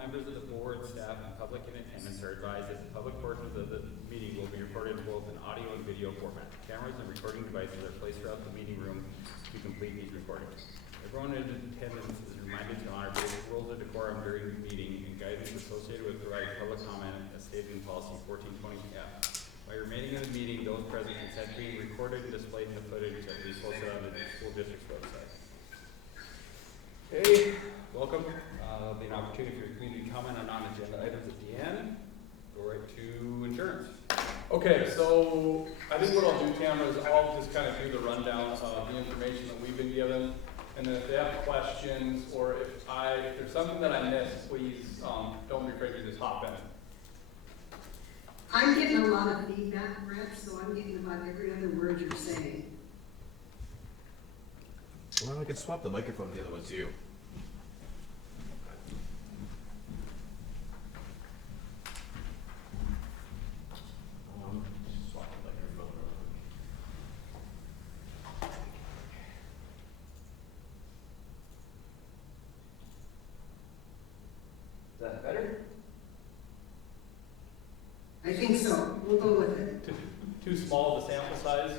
members of the board, staff, and public in attendance are advised that the public portions of the meeting will be recorded in both an audio and video format. Cameras and recording devices are placed throughout the meeting room to complete these recordings. Everyone in attendance is reminded to honor basic rules of decorum during the meeting and guidance associated with providing public comment as stated in policy 1420F. By remaining in the meeting, those present consent being recorded and displayed in the footage that will be posted on the school district's website. Okay, welcome. There'll be an opportunity for your community comment on non-agenda items at the end. Go right to insurance. Okay, so I think what I'll do, Tamara, is I'll just kind of do the rundown of the information that we've been given, and then if they have questions or if there's something that I missed, please don't be afraid to just hop in. I'm getting a lot of feedback, Brett, so I'm getting about every other word you're saying. Well, I could swap the microphone with the other one too. Swap the microphone real quick. Is that better? I think so. We'll go with it. Too small of a sample size.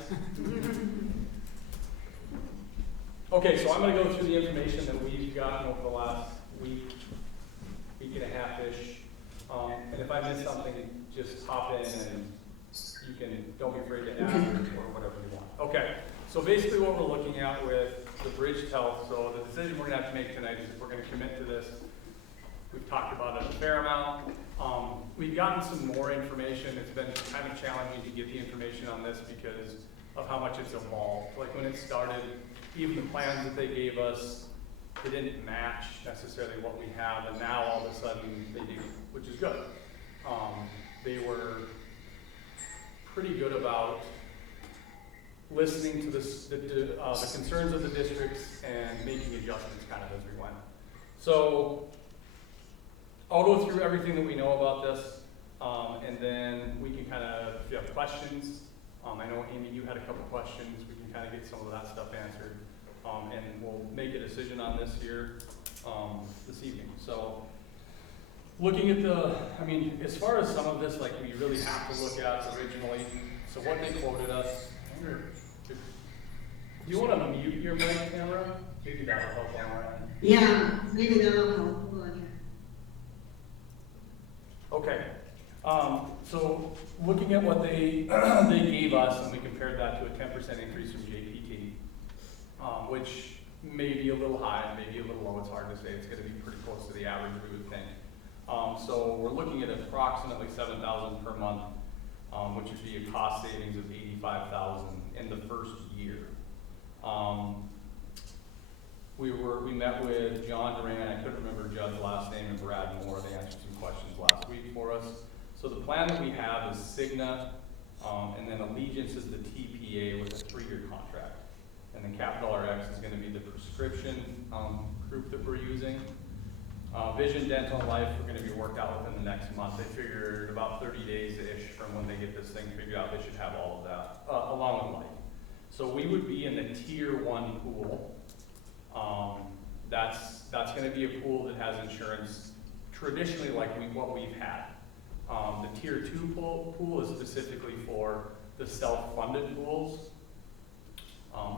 Okay, so I'm going to go through the information that we've gotten over the last week and a half-ish. And if I miss something, just hop in and you can, don't be afraid to ask or whatever you want. Okay, so basically what we're looking at with the bridge health, so the decision we're going to have to make tonight is if we're going to commit to this. We've talked about it a fair amount. We've gotten some more information. It's been kind of challenging to get the information on this because of how much it's evolved. Like when it started, even the plans that they gave us, they didn't match necessarily what we have, and now all of a sudden they do, which is good. They were pretty good about listening to the concerns of the districts and making adjustments kind of as we went. So I'll go through everything that we know about this, and then we can kind of, if you have questions, I know, Amy, you had a couple questions. We can kind of get some of that stuff answered, and we'll make a decision on this here this evening. So looking at as far as some of this, like we really have to look at originally, so what they quoted us. Do you want to mute your mic, camera? Maybe that'll help on our end. Yeah, maybe that'll help. Hold on here. Okay. So looking at what they gave us, and we compared that to a 10% increase from JPT, which may be a little high, maybe a little low. It's hard to say. It's going to be pretty close to the average, we would think. So we're looking at approximately $7,000 per month, which would be a cost savings of $85,000 in the first year. We met with John Duran, I couldn't remember Judd's last name, and Brad Moore. They answered some questions last week for us. So the plan that we have is Cigna, and then Allegiance is the TPA with a 3-year contract. And then Capital RX is going to be the prescription group that we're using. Vision, Dental, and Life are going to be worked out within the next month. They figured about 30 days-ish from when they get this thing figured out, they should have all of that, along with Life. So we would be in the Tier 1 pool. That's going to be a pool that has insurance traditionally like what we've had. The Tier 2 pool is specifically for the self-funded pools.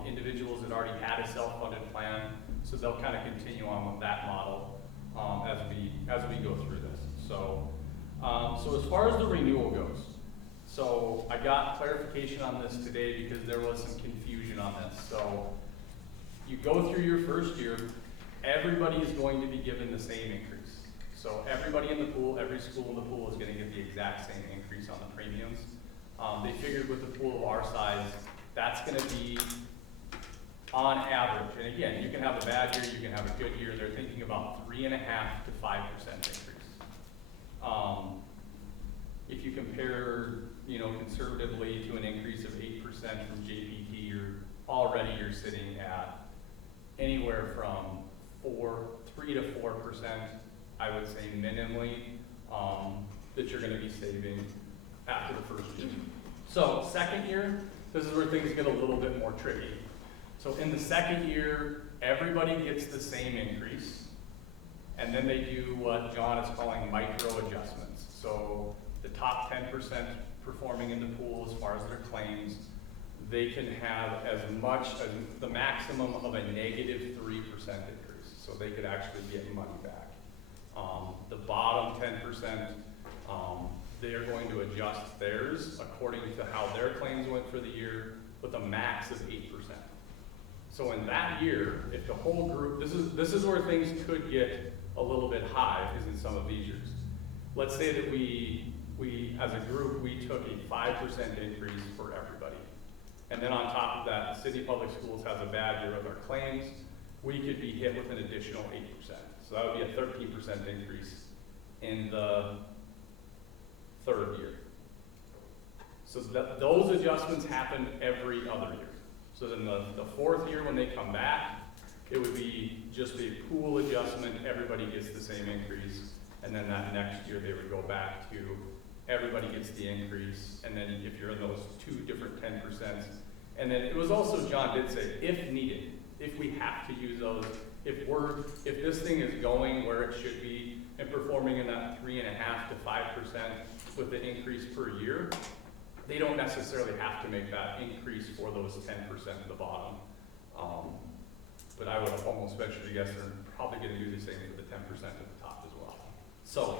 Individuals that already had a self-funded plan, so they'll kind of continue on with that model as we go through this. So as far as the renewal goes, so I got clarification on this today because there was some confusion on this. So you go through your first year, everybody is going to be given the same increase. So everybody in the pool, every school in the pool is going to get the exact same increase on the premiums. They figured with the pool of our size, that's going to be on average. And again, you can have a bad year, you can have a good year. They're thinking about 3.5% to 5% increase. If you compare, conservatively to an increase of 8% from JPT, you're sitting at anywhere from 3 to 4%, I would say minimally, that you're going to be saving after the first year. So second year, this is where things get a little bit more tricky. So in the second year, everybody gets the same increase. And then they do what John is calling micro adjustments. So the top 10% performing in the pool as far as their claims, they can have as much as the maximum of a -3% increase. So they could actually get money back. The bottom 10%, they're going to adjust theirs according to how their claims went for the year with a max of 8%. So in that year, if the whole group, this is where things could get a little bit high, is in some of these years. Let's say that we as a group, we took a 5% increase for everybody. And then on top of that, Sidney Public Schools has a bad year with our claims, we could be hit with an additional 8%. So that would be a 13% increase in the third year. So those adjustments happen every other year. So then the fourth year when they come back, it would be just a pool adjustment, everybody gets the same increase, and then that next year they would go back to everybody gets the increase, and then if you're in those two different 10%. And then it was also, John did say, if needed, if we have to use those, if this thing is going where it should be and performing in that 3.5% to 5% with the increase per year, they don't necessarily have to make that increase for those 10% at the bottom. But I would almost venture to guess they're probably going to do the same for the 10% at the top as well. So,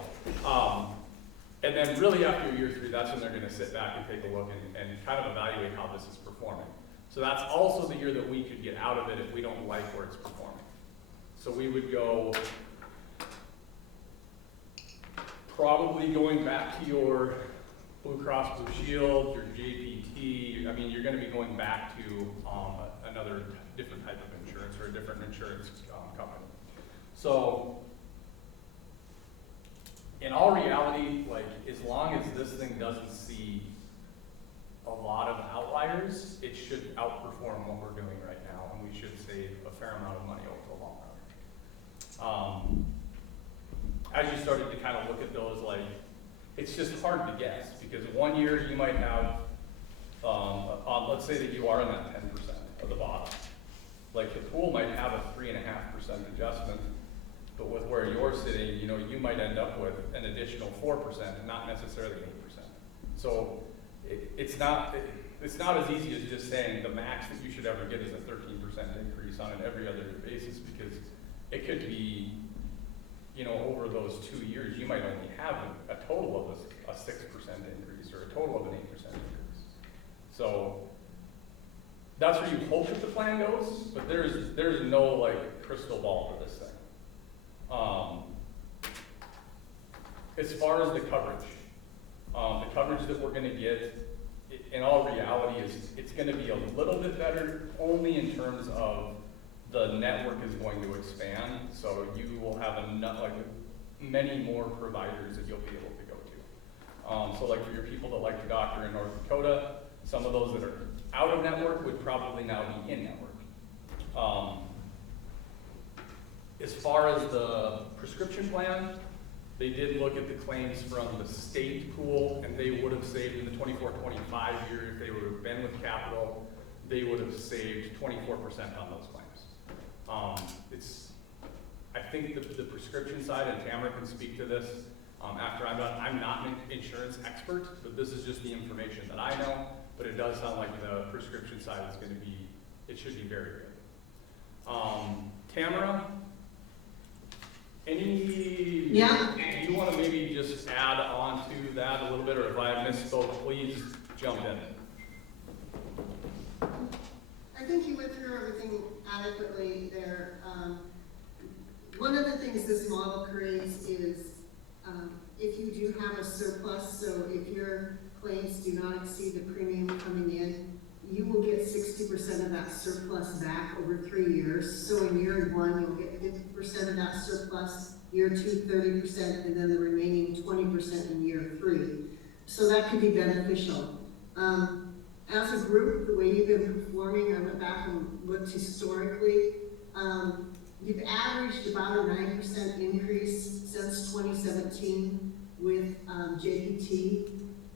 and then really after year 3, that's when they're going to sit back and take a look and kind of evaluate how this is performing. So that's also the year that we could get out of it if we don't like where it's performing. So we would go probably going back to your Blue Cross Blue Shield, your JPT. I mean, you're going to be going back to another different type of insurance or a different insurance company. So in all reality, like, as long as this thing doesn't see a lot of outliers, it should outperform what we're doing right now, and we should save a fair amount of money over the long run. As you started to kind of look at those, like, it's just hard to guess, because one year you might have, let's say that you are in that 10% of the bottom. Like, the pool might have a 3.5% adjustment, but with where you're sitting, you know, you might end up with an additional 4%, not necessarily 8%. So it's not as easy as just saying the max that you should ever get is a 13% increase on an every other year basis, because it could be, you know, over those 2 years, you might only have a total of a 6% increase or a total of an 8% increase. So that's where you hope that the plan goes, but there's no like crystal ball for this thing. As far as the coverage that we're going to get, in all reality, it's going to be a little bit better, only in terms of the network is going to expand, so you will have many more providers that you'll be able to go to. So like for your people that like the doctor in North Dakota, some of those that are out of network would probably now be in network. As far as the prescription plan, they did look at the claims from the state pool, and they would have saved in the 24-25 year, if they would have been with Capital, they would have saved 24% on those claims. I think the prescription side, and Tamara can speak to this after I'm done. I'm not an insurance expert, but this is just the information that I know, but it does sound like the prescription side is going to be, it should be very good. Tamara, Yeah. do you want to maybe just add on to that a little bit, or if I misspoke, please jump in. I think you went through everything adequately there. One of the things this model creates is if you do have a surplus, so if your claims do not exceed the premium coming in, you will get 60% of that surplus back over 3 years. So in year 1, you'll get 50% of that surplus, year 2, 30%, and then the remaining 20% in year 3. So that could be beneficial. As a group, the way you've been performing, I went back and looked historically, you've averaged about a 9% increase since 2017 with JPT.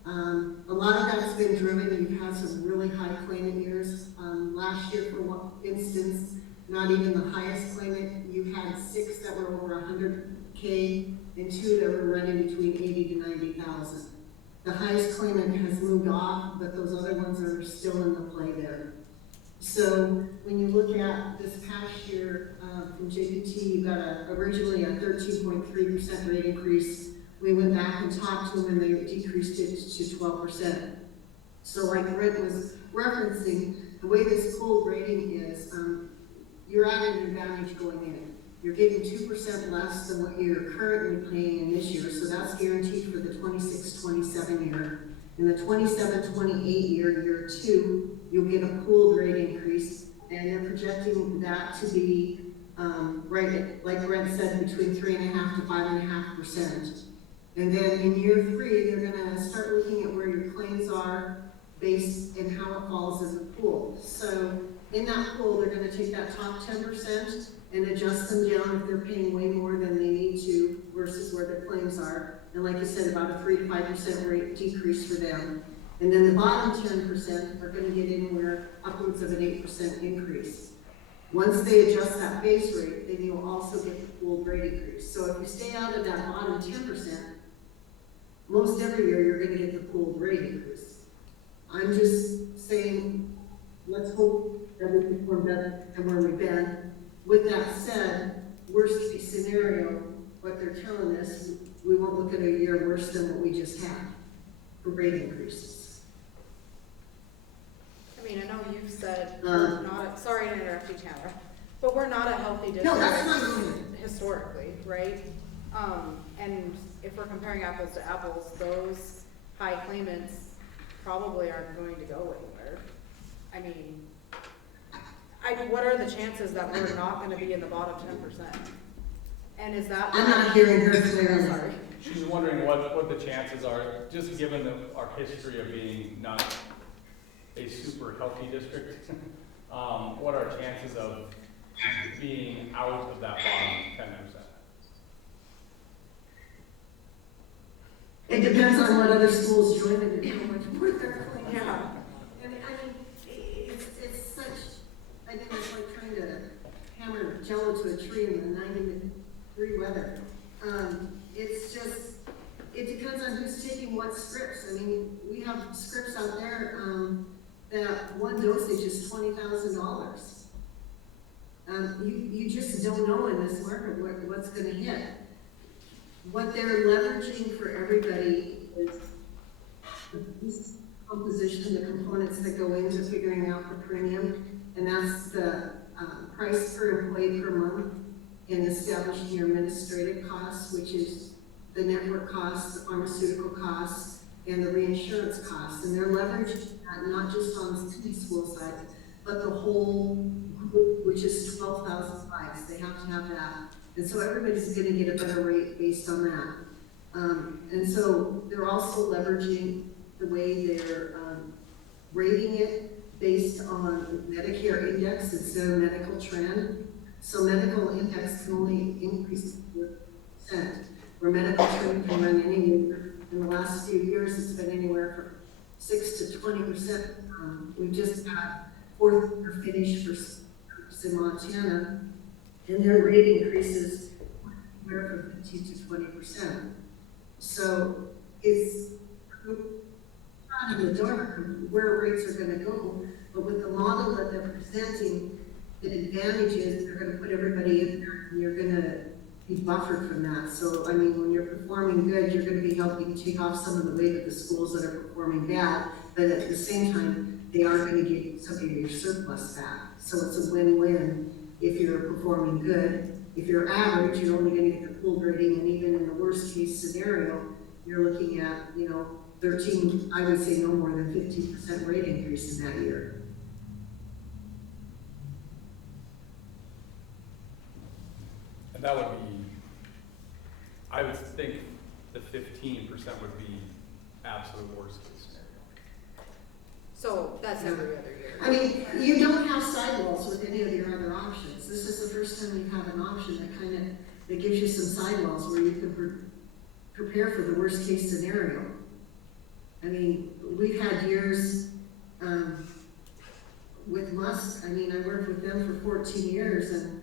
A lot of that's been driven, you've had some really high claimant years. Last year, for instance, not even the highest claimant. You had 6 that were over 100K and 2 that were running between 80 to 90,000. The highest claimant has moved off, but those other ones are still in the play there. So when you look at this past year from JPT, you got originally a 13.3% rate increase. We went back and talked to them and they decreased it to 12%. So like Brent was referencing, the way this pooled rating is, you're adding an advantage going in. You're getting 2% less than what you're currently paying in this year, so that's guaranteed for the 26-27 year. In the 27-28 year, year 2, you'll get a pooled rate increase, and they're projecting that to be, right, like Brent said, between 3.5% to 5.5%. And then in year 3, they're gonna start looking at where your claims are based and how it falls as a pool. So in that pool, they're gonna take that top 10% and adjust them down if they're paying way more than they need to versus where their claims are. And like you said, about a 3 to 5% rate decrease for them. And then the bottom 10% are gonna get anywhere upwards of an 8% increase. Once they adjust that base rate, then you'll also get the pooled rate increase. So if you stay out of that bottom 10%, most every year you're gonna get the pooled rate increase. I'm just saying, let's hope that we perform better than where we've been. With that said, worst case scenario, what they're telling us, we won't look at a year worse than what we just had for rate increases. I mean, I know you've said we're not, sorry to interrupt you, Tamara, but we're not a healthy district. No, that's not good. Historically, right? And if we're comparing apples to apples, those high claimants probably aren't going to go anywhere. I mean, what are the chances that we're not gonna be in the bottom 10%? And is that? I'm not hearing her clearly. Sorry. She's wondering what the chances are, just given our history of being not a super healthy district. What are our chances of being out of that bottom 10%? It depends on what other schools join and how much more they're claiming. Yeah. I mean, it's such, I think it's like trying to hammer jello to a tree in the 90-degree weather. It's just, it depends on who's taking what scripts. I mean, we have scripts out there that one dosage is $20,000. You just don't know in this market what's going to hit. What they're leveraging for everybody is the composition, the components that go into figuring out the premium, and that's the price per employee per month, and establishing your administrative costs, which is the network costs, the pharmaceutical costs, and the reinsurance costs. And they're leveraging that not just on the city school side, but the whole group, which is 12,000 lives. They have to have that. And so everybody's gonna get a better rate based on that. And so they're also leveraging the way they're rating it based on Medicare index instead of medical trend. So medical index can only increase 4%, where medical trend can run anywhere. In the last few years, it's been anywhere from 6 to 20%. We just had 4th year finish for in Montana, and their rate increases anywhere from 15 to 20%. So it's not in the dark where rates are going to go, but with the model that they're presenting, the advantage is they're going to put everybody in there, and you're going to be buffered from that. So, I mean, when you're performing good, you're going to be helping take off some of the weight of the schools that are performing bad, but at the same time, they are going to get some of your surplus back. So it's a win-win if you're performing good. If you're average, you're only going to get the pooled rating, and even in the worst case scenario, you're looking at, 13, I would say no more than 15% rate increase in that year. And that would be, I would think the 15% would be absolute worst case scenario. So that's every other year. I mean, you don't have sidewalls with any of your other options. This is the first time you have an option that gives you some sidewalls where you can prepare for the worst case scenario. I mean, we've had years, with Musk, I mean, I worked with them for 14 years, and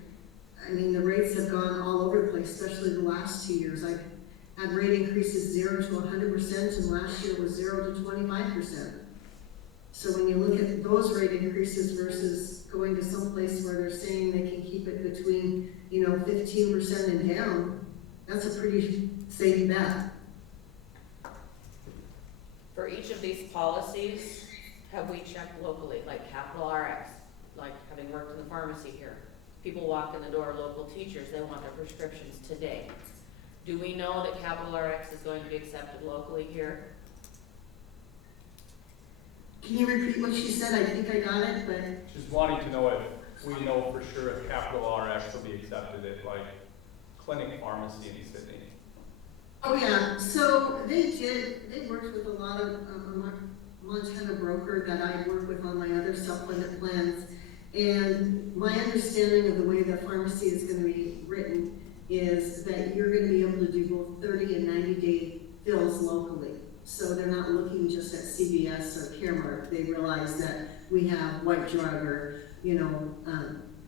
I mean, the rates have gone all over the place, especially the last 2 years. I've had rate increases 0 to 100%, and last year was 0 to 25%. So when you look at those rate increases versus going to some place where they're saying they can keep it between, 15% and down, that's a pretty safe bet. For each of these policies, have we checked locally, like Capital RX, like having worked in the pharmacy here? People walk in the door, local teachers, they want their prescriptions today. Do we know that Capital RX is going to be accepted locally here? Can you repeat what she said? I think I got it, but She's wanting to know if we know for sure if Capital RX will be accepted at like clinic pharmacy in Sidney. oh yeah, so they worked with a lot of Montana broker that I work with on my other supplement plans. And my understanding of the way the pharmacy is going to be written is that you're going to be able to do both 30 and 90-day fills locally. So they're not looking just at CVS or Caremark. They realize that we have White Drug or,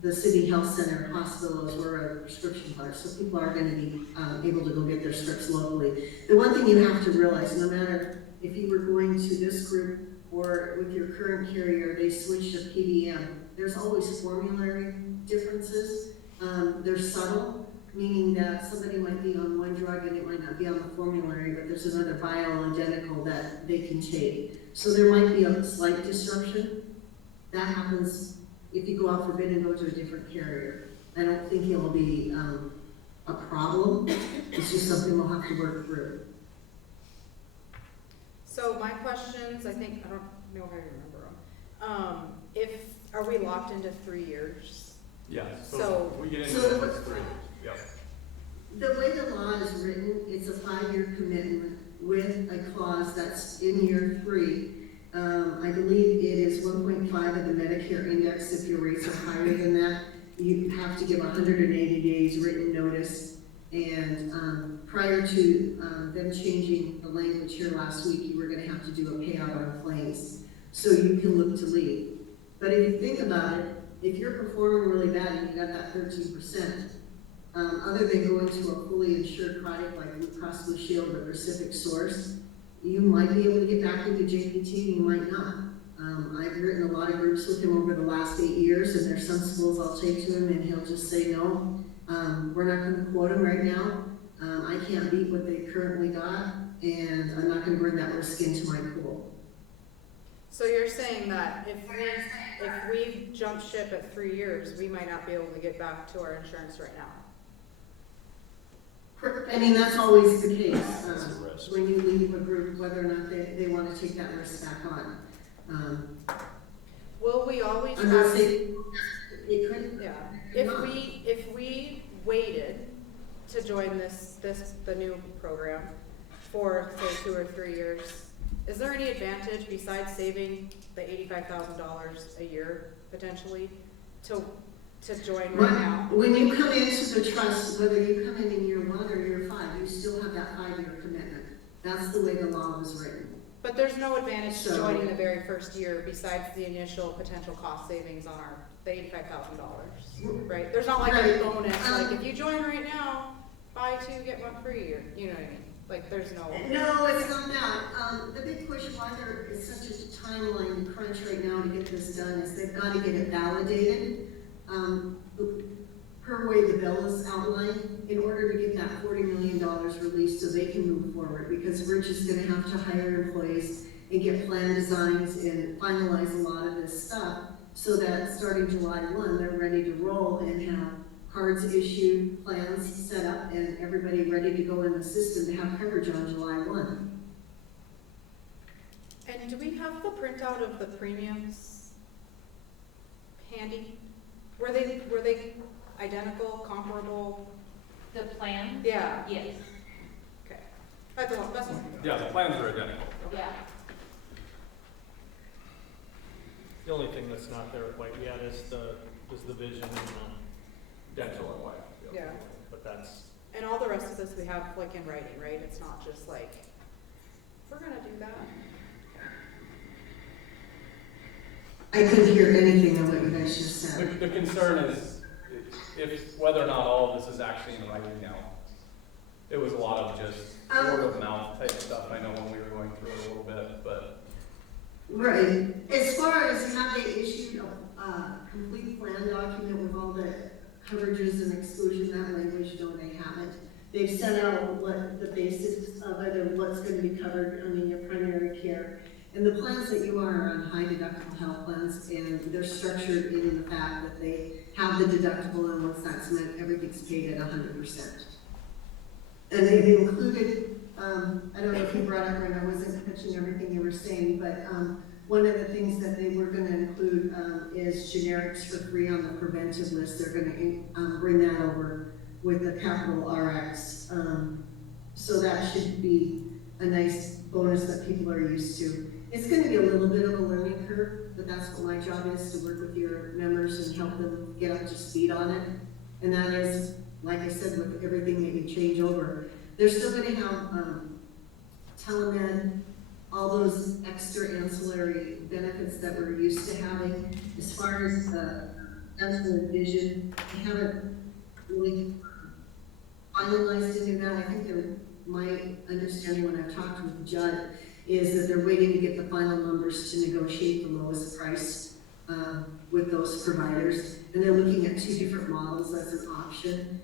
the City Health Center hospitals where a prescription card. So people are going to be able to go get their scripts locally. The one thing you have to realize, no matter if you were going to this group or with your current carrier, they switch to PBM. There's always formulary differences. They're subtle, meaning that somebody might be on one drug and it might not be on the formulary, but there's another bioidentical that they can take. So there might be a slight disruption. That happens if you go out for bid and go to a different carrier. I don't think it will be a problem. It's just something we'll have to work through. So my questions, I think, I don't know if I remember them. Are we locked into 3 years? Yeah, So- so we get into So- the first 3. Yep. The way the law is written, it's a 5-year commitment with a clause that's in year 3. I believe it is 1.5 of the Medicare index. If your rates are higher than that, you have to give 180 days written notice. And prior to them changing the language here last week, you were going to have to do a payout on claims. So you can look to leave. But if you think about it, if you're performing really bad and you got that 13%, other than going to a fully insured product like Blue Cross Blue Shield or Pacific Source, you might be able to get back into JPT and you might not. I've written a lot of groups with him over the last 8 years, and there's some schools I'll take to him and he'll just say, no, we're not going to quote him right now. I can't beat what they currently got, and I'm not going to bring that risk into my pool. So you're saying that if we jump ship at 3 years, we might not be able to get back to our insurance right now? I mean, that's always the case, That's a risk. when you leave a group, whether or not they want to take that risk back on. Will we always I'm not have, saying it couldn't. yeah, if we waited to join the new program for, say, 2 or 3 years, is there any advantage besides saving the $85,000 a year potentially to join right now? When you come into the trust, whether you come in year 1 or year 5, you still have that 5-year commitment. That's the way the law was written. But there's no advantage to So- joining the very first year besides the initial potential cost savings on the $85,000, right? There's not like a Right. bonus, like if you join right now, buy 2, get 1 free, or, you know what I mean? Like, there's no. No, it's not that. The big push why there is such a timeline crunch right now to get this done is they've got to get it validated. Per way the bill is outlined, in order to get that $40 million released so they can move forward, because Rich is going to have to hire employees and get plan designs and finalize a lot of this stuff so that starting July 1, they're ready to roll and have cards issued, plans set up, and everybody ready to go in the system to have coverage on July 1. And do we have the printout of the premiums handy? Were they identical, comparable? The plan? Yeah, Yes. okay. That's one. Yeah, the plans are identical. Yeah. The only thing that's not there quite yet is the vision and the Dental and life. Yep. Yeah. but that's, And all the rest of this we have like in writing, right? It's not just like, we're gonna do that. I couldn't hear anything of what you guys just said. The concern is if, whether or not all of this is actually in writing now. It was a lot of just word of mouth type stuff, I know when we were going through it a little bit, but. Right, as far as have they issued a complete plan document with all the coverages and exclusion, that language, no, they haven't. They've set out what the basics of it and what's gonna be covered, I mean, your primary care. And the plans that you are on high deductible health plans, and they're structured in the fact that they have the deductible, and once that's met, everything's paid at 100%. And they've included, I don't know if you brought up, and I wasn't catching everything you were saying, but one of the things that they were gonna include is generics for free on the preventive list. They're gonna bring that over with the capital RX. So that should be a nice bonus that people are used to. It's gonna be a little bit of a learning curve, but that's what my job is, to work with your members and help them get up to speed on it. And that is, like I said, with everything that you change over, they're still gonna have telemed, all those extra ancillary benefits that we're used to having. As far as dental and vision, they haven't really finalized any of that. I think my understanding when I've talked with Judd is that they're waiting to get the final numbers to negotiate the lowest price with those providers. And they're looking at 2 different models as an option.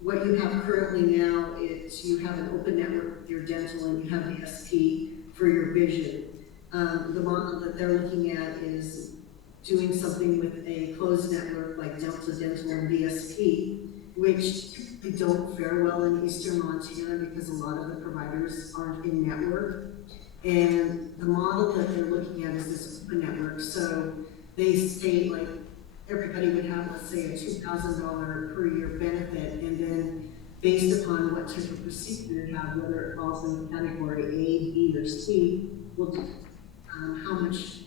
What you have currently now is you have an open network with your dental and you have VSP for your vision. The model that they're looking at is doing something with a closed network like Delta Dental and VSP, which typically don't fare well in Eastern Montana because a lot of the providers aren't in network. And the model that they're looking at is this open network. So they state like everybody would have, let's say, a $2,000 per year benefit, and then based upon what type of procedure you have, whether it falls in category A, B, or C, will how much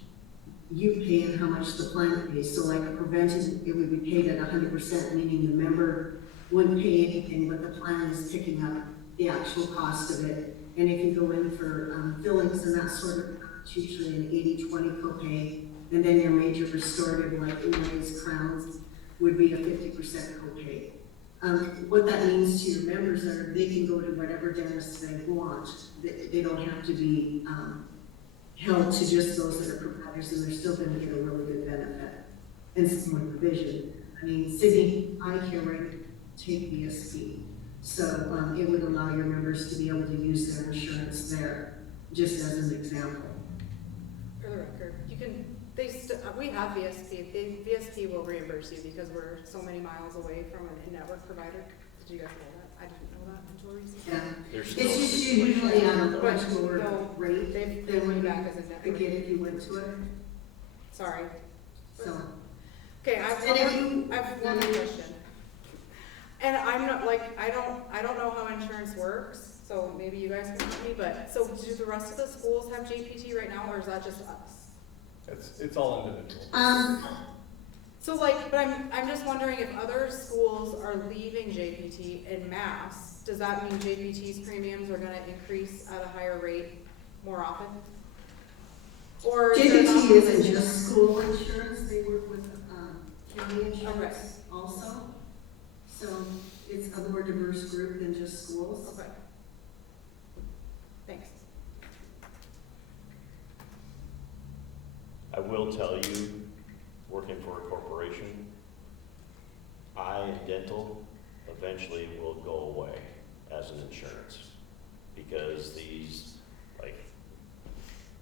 you pay and how much the plan pays. So like prevention, it would be paid at 100%, meaning the member wouldn't pay anything, but the plan is picking up the actual cost of it. And if you go in for fillings and that sort of, it's usually an 80-20 copay, and then your major restorative like inlays, crowns, would be a 50% copay. What that means to your members are they can go to whatever dentist they want. They don't have to be held to just those that are providers, and they're still going to get a really good benefit. And same with the vision. I mean, Sidney Eye Care right take VSP. So it would allow your members to be able to use their insurance there, just as an example. For the record, you can, we have VSP. VSP will reimburse you because we're so many miles away from an in-network provider. Did you guys know that? I didn't know that until recently. Yeah. There's It's still, just usually on a But much lower no, rate They've than been when back as a you network. get if you went to it. Sorry. So, Okay, I have one more question. And I'm not like, I don't know how insurance works, so maybe you guys can help me, but, so do the rest of the schools have JPT right now, or is that just us? It's all individual. So like, but I'm just wondering if other schools are leaving JPT en masse, does that mean JPT's premiums are gonna increase at a higher rate more often? Or is there not- JPT isn't just school insurance, they work with county insurance also. So it's a more diverse group than just schools. Okay. Thanks. I will tell you, working for a corporation, eye and dental eventually will go away as an insurance. Because these, like,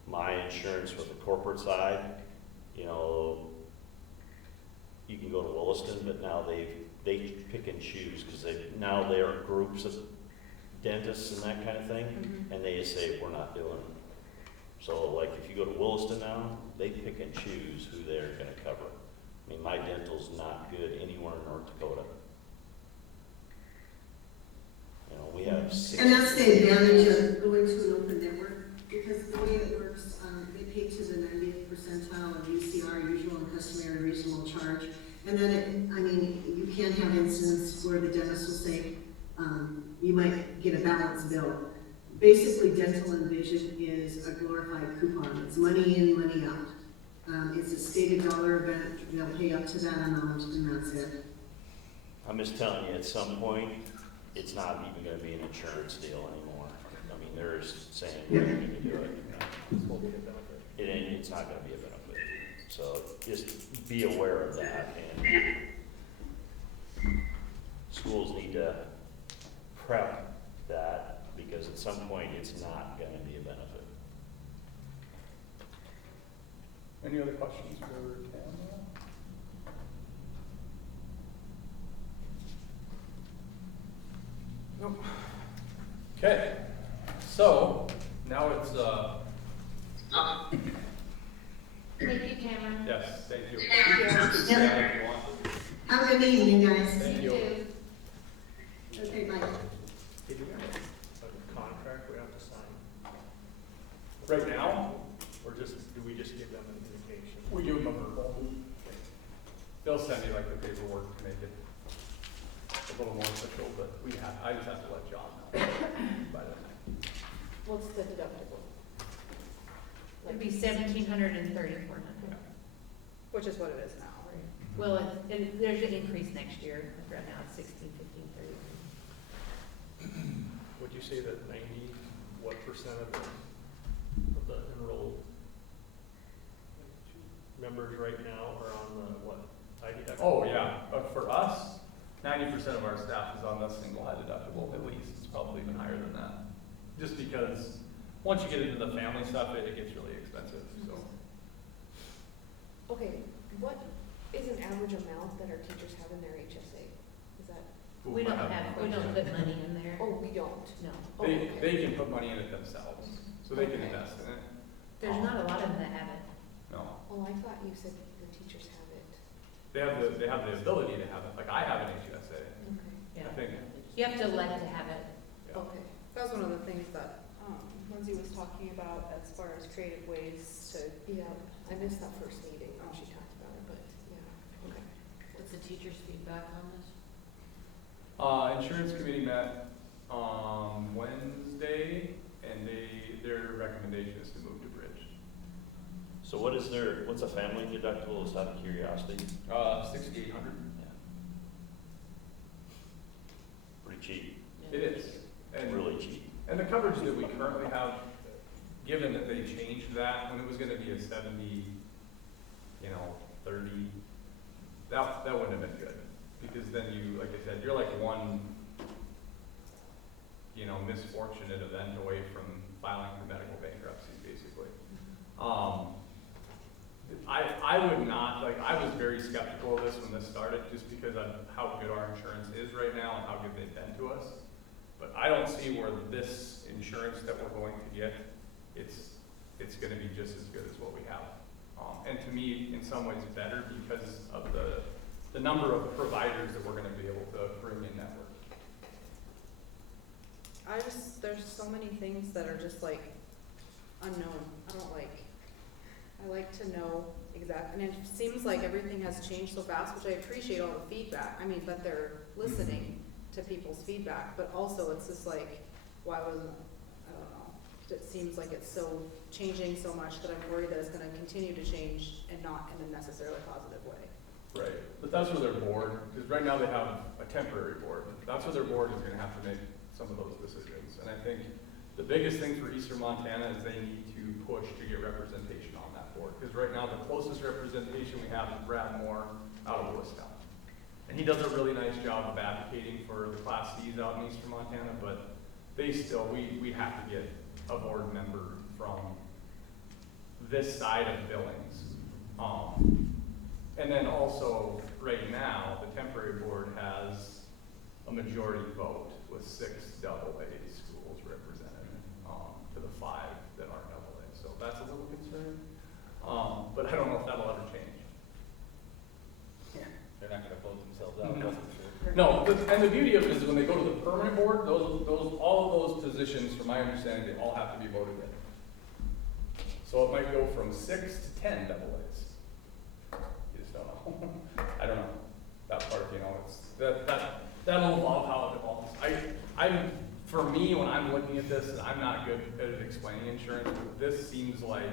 my insurance with the corporate side, you know, you can go to Williston, but now they pick and choose, because now there are groups of dentists and that kind of thing, and they just say, we're not doing it. So like if you go to Williston now, they pick and choose who they're gonna cover. I mean, my dental's not good anywhere in North Dakota. You know, we have 6. And that's the advantage of going to an open network, because the way it works, they pay to the 90th percentile of UCR, usual and customary reasonable charge. And then, I mean, you can have instances where the dentist will say, you might get a balance bill. Basically, dental and vision is a glorified coupon. It's money in, money out. It's a stated dollar event, they'll pay up to that amount, and that's it. I'm just telling you, at some point, it's not even gonna be an insurance deal anymore. I mean, they're saying, we're gonna do it. This will be a benefit. It ain't, it's not gonna be a benefit. So just be aware of that, and schools need to prep that, because at some point, it's not gonna be a benefit. Any other questions for Tamara? Nope. Okay, so now it's, Thank you, Cameron. yes, thank you. Yeah. If you want. Have a good evening, guys. Thank you. Okay, bye. Do we have a contract we have to sign? Right now, Or just, do we just give them an indication? we do them a verbal. They'll send me like the paperwork to make it a little more official, but I just have to let John know. by then. What's the deductible? It'd be 1,730 for nothing. Which is what it is now, right? Well, and there's an increase next year. Right now it's 16, 15, 30. Would you say that 90, what percent of the enrolled members right now are on the, what, high deductible? Oh, yeah, but for us, 90% of our staff is on the single high deductible, at least. It's probably even higher than that. Just because, once you get into the family stuff, it gets really expensive, so. Okay, what is an average amount that our teachers have in their HSA? Is that, We don't put money in there. oh, we don't? No. Oh, okay. They can put money in it themselves, so they can Okay. invest in it. There's not a lot of them that have it. No, Oh, I thought you said the teachers have it. they have the ability to have it, like I have an HSA, Okay. Yeah. I think. You have to elect to have it. Yeah. Okay. That was one of the things that, Lindsay was talking about as far as creative ways to, Yeah, I missed that first meeting when she talked about it, but yeah, okay. What's the teacher's feedback on this? Insurance committee met on Wednesday, and their recommendation is to move to bridge. So what's a family deductible, just out of curiosity? 6,800. Pretty cheap, It is. And really cheap. And the coverage that we currently have, given that they changed that, when it was gonna be a 70, 30, that wouldn't have been good. Because then you, like I said, you're like one, misfortunate event away from filing for medical bankruptcy, basically. I would not, I was very skeptical of this when this started, just because of how good our insurance is right now and how good they've been to us. But I don't see where this insurance that we're going to get, it's gonna be just as good as what we have. And to me, in some ways better because of the number of providers that we're gonna be able to bring in network. there's so many things that are just like unknown. I like to know exactly, and it seems like everything has changed so fast, which I appreciate all the feedback. I mean, that they're listening to people's feedback, but also it's just like, why wasn't, I don't know. It seems like it's so changing so much that I'm worried that it's gonna continue to change and not in a necessarily positive way. Right, but that's where their board, because right now they have a temporary board. That's where their board is gonna have to make some of those decisions. And I think the biggest thing for Eastern Montana is they need to push to get representation on that board. Because right now, the closest representation we have is Brad Moore out of Lewistown. And he does a really nice job of advocating for the Class Cs out in Eastern Montana, but they still, we have to get a board member from this side of Billings. And then also, right now, the temporary board has a majority vote with 6 AA schools represented to the 5 that aren't AA. So that's a little concerning. But I don't know if that'll ever change. They're not gonna vote themselves out, that's for sure. No, and the beauty of it is when they go to the permanent board, all of those positions, from my understanding, they all have to be voted in. So it might go from 6 to 10 AAs. You just don't know. I don't know. That part, that'll evolve how it evolves. For me, when I'm looking at this, I'm not good at explaining insurance, but this seems like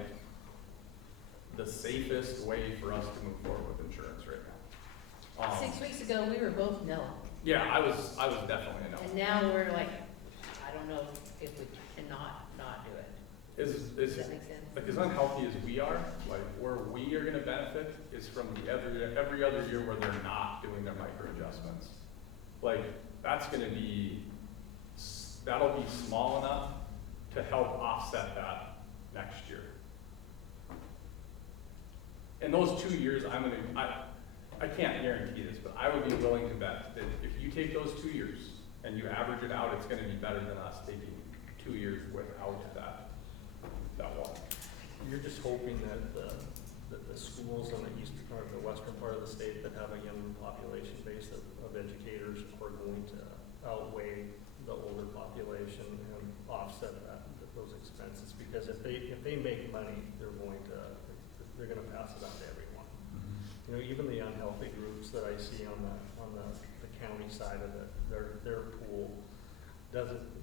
the safest way for us to move forward with insurance right now. 6 weeks ago, we were both no, Yeah, I was definitely a no. and now we're like, I don't know if we cannot not do it. Does that make sense? like as unhealthy as we are, like where we are gonna benefit is from the every other year where they're not doing their micro adjustments. Like, that's gonna be, that'll be small enough to help offset that next year. In those 2 years, I can't guarantee this, but I would be willing to bet that if you take those 2 years and you average it out, it's gonna be better than us taking 2 years without that one. You're just hoping that the schools on the east or the western part of the state that have a young population base of educators are going to outweigh the older population and offset those expenses, because if they make money, they're gonna pass it on to everyone. You know, even the unhealthy groups that I see on the county side of it, their pool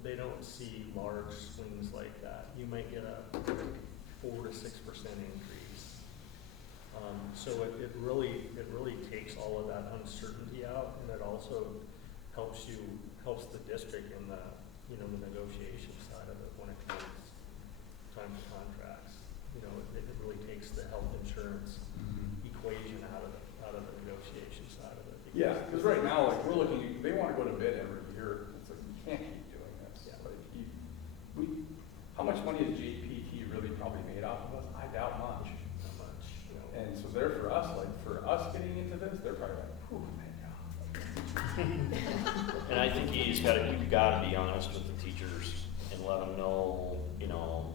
they don't see large swings like that. You might get a 4 to 6% increase. So it really takes all of that uncertainty out, and it also helps the district in the negotiation side of it when it comes time to contracts. You know, it really takes the health insurance equation out of the negotiation side of it. Yeah, because right now, like, they wanna go to bid every year. It's like, you can't keep doing this. Yeah. Like, how much money has JPT really probably made off of us? I doubt much. Not much, you know. And so they're for us getting into this, they're probably like, whew, thank God. And I think you've gotta be honest with the teachers and let them know, you know,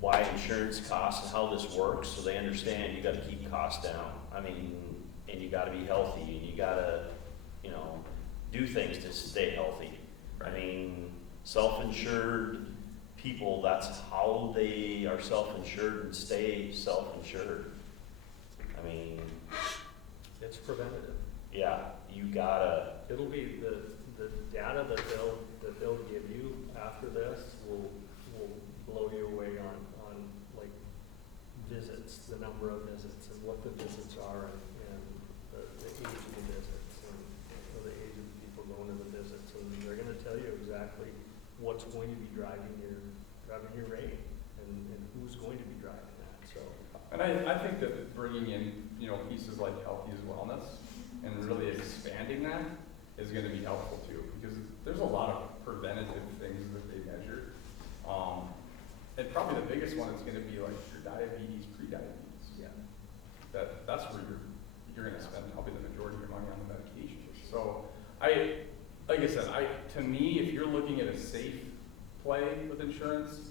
why insurance costs and how this works, so they understand you gotta keep costs down. I mean, and you gotta be healthy, and you gotta, you know, do things to stay healthy. I mean, self-insured people, that's how they are self-insured and stay self-insured. I mean, It's preventative. yeah, you gotta, It'll be the data that they'll give you after this will blow you away on like visits, the number of visits and what the visits are and the age of the visits and the age of the people going to the visits, and they're gonna tell you exactly what's going to be driving your rate and who's going to be driving that, so. And I think that bringing in, you know, pieces like healthy as wellness and really expanding that is gonna be helpful too, because there's a lot of preventative things that they measure. And probably the biggest one is gonna be like your diabetes, pre-diabetes. Yeah. That's where you're gonna spend probably the majority of your money on the medication. So like I said, to me, if you're looking at a safe play with insurance,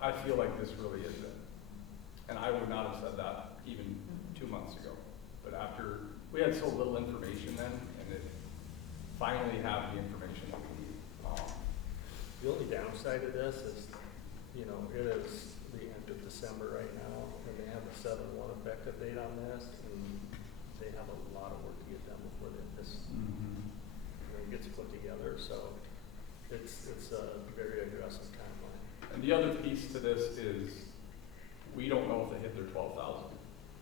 I feel like this really is it. And I would not have said that even 2 months ago. But after, we had so little information then, and it finally have the information that we need. The only downside of this is, you know, it is the end of December right now, and they have a 7/1 effective date on this, and they have a lot of work to get done before this gets put together, so it's a very aggressive timeline. And the other piece to this is, we don't know if they hit their 12,000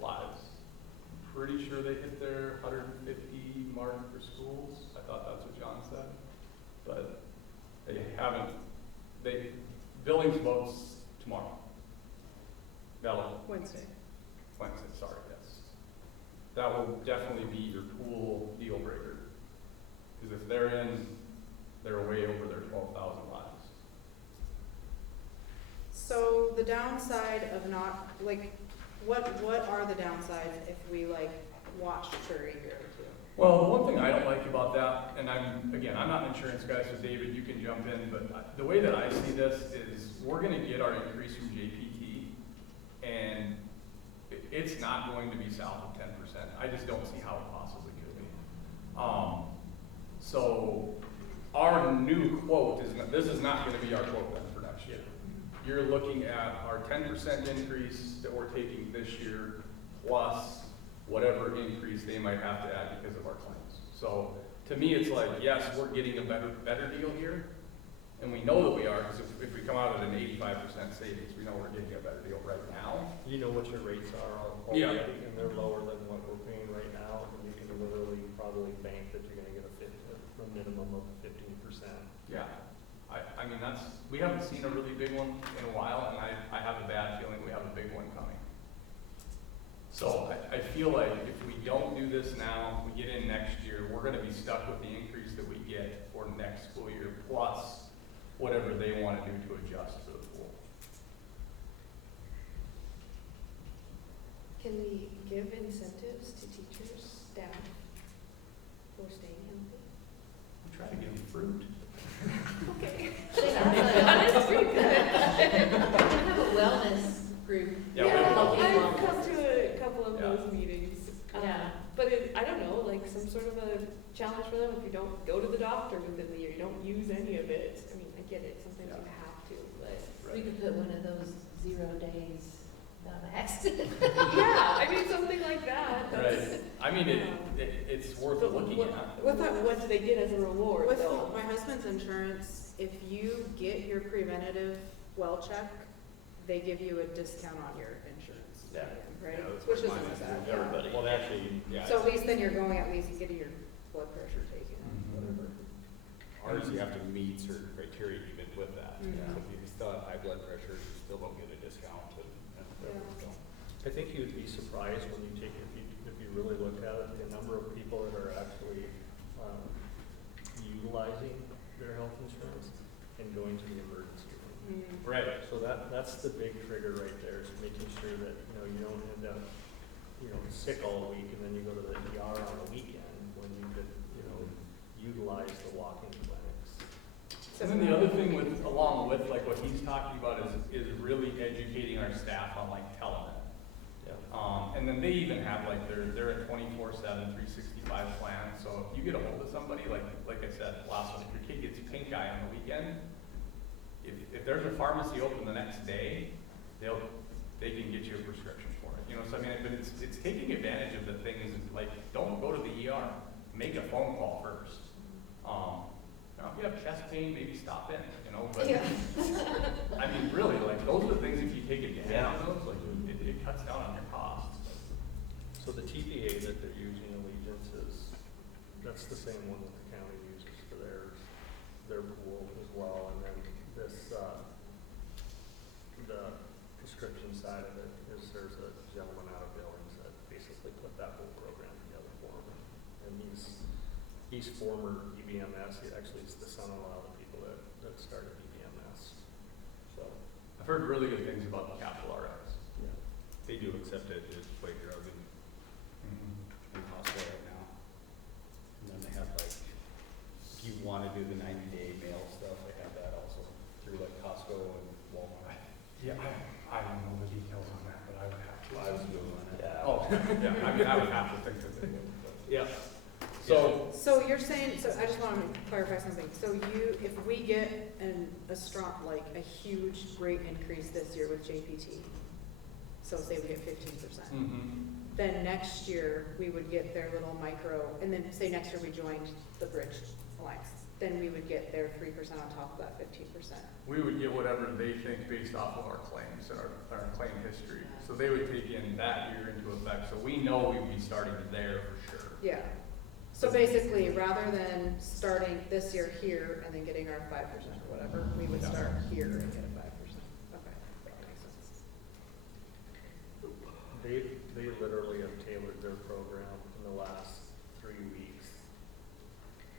lives. I'm pretty sure they hit their 150 mark for schools. I thought that's what John said. But they haven't, Billings votes tomorrow. Wednesday. Wednesday, sorry, yes. That will definitely be your pool deal breaker. Because if they're in, they're way over their 12,000 lives. So the downside of not, like, what are the downsides if we like watch for a year or two? Well, the one thing I don't like about that, and I'm not an insurance guy, so David, you can jump in, but the way that I see this is we're gonna get our increase from JPT, and it's not going to be south of 10%. I just don't see how it possibly could be. So our new quote this is not gonna be our quote then for next year. You're looking at our 10% increase that we're taking this year, plus whatever increase they might have to add because of our claims. So to me, it's like, yes, we're getting a better deal here, And we know that we are, because if we come out at an 85% savings, we know we're getting a better deal right now. You know what your rates are Yeah. already, and they're lower than what we're paying right now, and you can literally probably bank that you're gonna get a minimum of 15%. Yeah, I mean, we haven't seen a really big one in a while, and I have a bad feeling we have a big one coming. So I feel like if we don't do this now, we get in next year, we're gonna be stuck with the increase that we get for next school year, plus whatever they wanna do to adjust to the pool. Can we give incentives to teachers, staff, for staying healthy? We try to give them fruit. Okay. They have That is pretty good. they have a wellness group. Yeah, we have a couple I've of come to a couple of Yeah. those meetings. Yeah. But I don't know, like some sort of a challenge for them if you don't go to the doctor within the year, you don't use any of it. I mean, I get it, sometimes Yeah. you have to, but. We could put one of those 0 days without an accident. Yeah, I mean, something like that. That's- Right, I mean, it's worth But looking what- at. What do they get as a reward With though? my husband's insurance, if you get your preventative well check, they give you a discount on your insurance. Yeah. Right? Yeah, that's Which what isn't mine as is. bad. Everybody. Well, actually, yeah. So at least then you're going, at least getting your blood pressure taken, Mhm. whatever. Ours, you have to meet certain criteria even with that. Mhm. So if you still have high blood pressure, you still don't get a discount and whatever, Yeah. so. I think you'd be surprised when you take, if you really look at it, the number of people that are actually, utilizing their health insurance and going to the emergency room. Right. So that's the big trigger right there, is making sure that, you don't end up, sick all week and then you go to the ER on a weekend when you could, utilize the walk-in clinics. And then the other thing along with like what he's talking about is really educating our staff on like telemed. And then they even have like they're a 24/7, 365 plan. So if you get a hold of somebody, like I said last one, if your kid gets pink eye on the weekend, if there's a pharmacy open the next day, they can get you a prescription for it. So I mean, but it's taking advantage of the things like don't go to the ER, make a phone call first. If you have chest pain, maybe stop in. But Yeah. I mean, really, like those are the things if you take advantage of those, like it cuts down on your costs. So the TPA that they're using, Allegiance, that's the same one that the county uses for their pool as well. And then this, the prescription side of it is there's a gentleman out of Billings that basically put that whole program together for them. And he's former EBMS, he actually is the son-in-law of the people that started EBMS. So, I've heard really good things about the Capital RX. yeah. They do accept it as play drug in Costco right now. And then they have like, if you wanna do the 90-day mail stuff, they have that also through like Costco and Walmart. Yeah, I don't know the details on that, but I would have to. I was Googling it. Yeah. Oh, yeah, I mean, I would have to think that they would, but. Yeah. So, you're saying, so I just want to clarify something. So if we get a strong, like a huge rate increase this year with JPT, so say we get 15%, then next year we would get their little micro, and then say next year we joined the Bridge Alliance, then we would get their 3% on top of that 15%. we would get whatever they think based off of our claims and our claim history. So they would take in that year into effect, so we know we'd be starting there for sure. Yeah. So basically, rather than starting this year here and then getting our 5% or whatever, we would start here and get a 5%. Okay, that makes sense. They literally have tailored their program in the last 3 weeks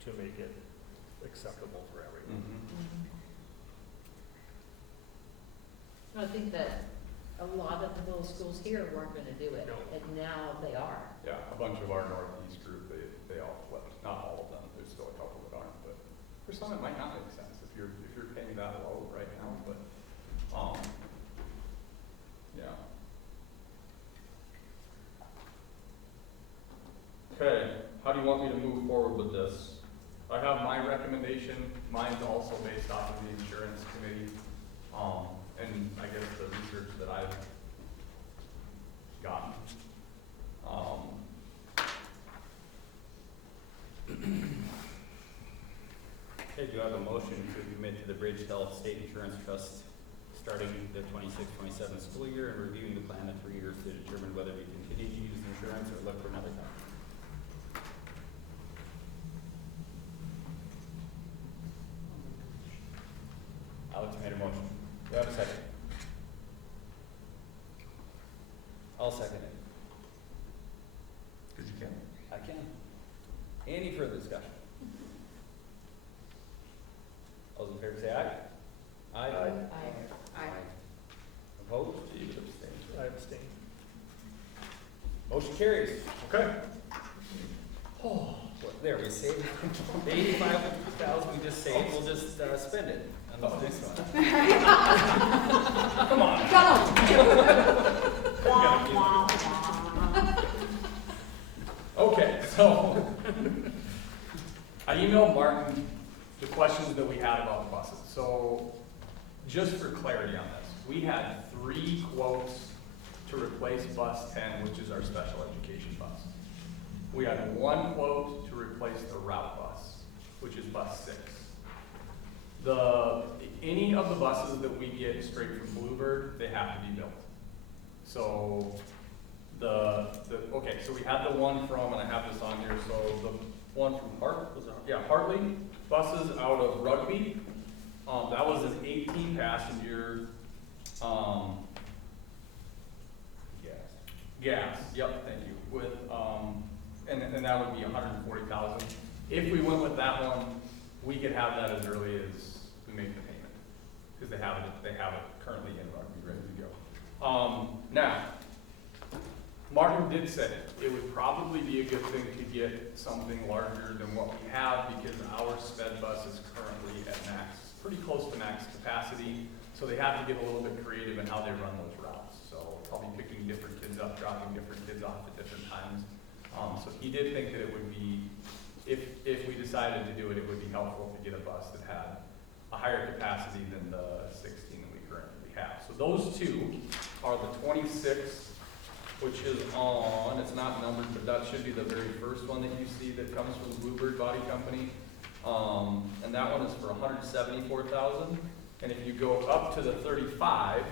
to make it acceptable for everyone. I think that a lot of the little schools here weren't gonna do it, No. and now they are. Yeah, a bunch of our Northeast group, they all, well, not all of them, there's still a couple that aren't, but for some it might not make sense if you're paying that low right now, but, yeah. Okay, how do you want me to move forward with this? I have my recommendation, mine's also based off of the insurance committee, and I guess the research that I've gotten. Okay, do you have a motion to commit to to the Bridge Health State Insurance Trust starting the 26-27 school year and reviewing the plan in 3 years to determine whether we continue to use insurance or look for another company. Alex made a motion. Do I have a second? I'll second it. Because you can. I can. Any further discussion? All those in favor say aye. Aye. Aye. Opposed? You abstain. I abstain. Motion carries. Okay. Oh, well, there, we saved the 85,000 we just saved, we'll just spend it on the next one. Come on. Okay, so I emailed Martin the questions that we had about the buses. So just for clarity on this, we had 3 quotes to replace bus 10, which is our special education bus. We had 1 quote to replace the route bus, which is bus 6. Any of the buses that we get straight from Bluebird, they have to be built. So okay, so we had the one from, and I have this on here, so the one from Hartley buses out of Rugby. That was an 18-passenger, gas, yep, thank you, with, and that would be 140,000. If we went with that one, we could have that as early as we make the payment, because they have it currently in Rugby, ready to go. Now, Martin did say it would probably be a good thing to get something larger than what we have, because our sped bus is currently at max, pretty close to max capacity, so they have to get a little bit creative in how they run those routes. So probably picking different kids up, dropping different kids off at different times. So he did think that it would be, if we decided to do it, it would be helpful to get a bus that had a higher capacity than the 16 that we currently have. So those 2 are the 26, which is on, it's not numbered, but that should be the very first one that you see that comes from the Bluebird Body Company. And that one is for 174,000. And if you go up to the 35,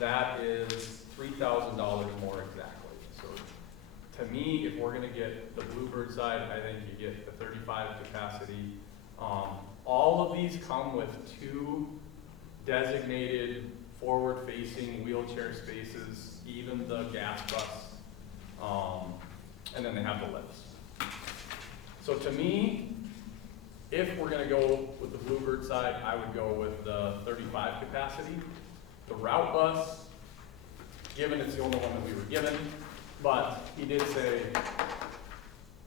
that is $3,000 more exactly. So to me, if we're gonna get the Bluebird side, I think you get the 35 capacity. All of these come with 2 designated forward-facing wheelchair spaces, even the gas bus, and then they have the lifts. So to me, if we're gonna go with the Bluebird side, I would go with the 35 capacity. The route bus, given it's the only one that we were given, but he did say,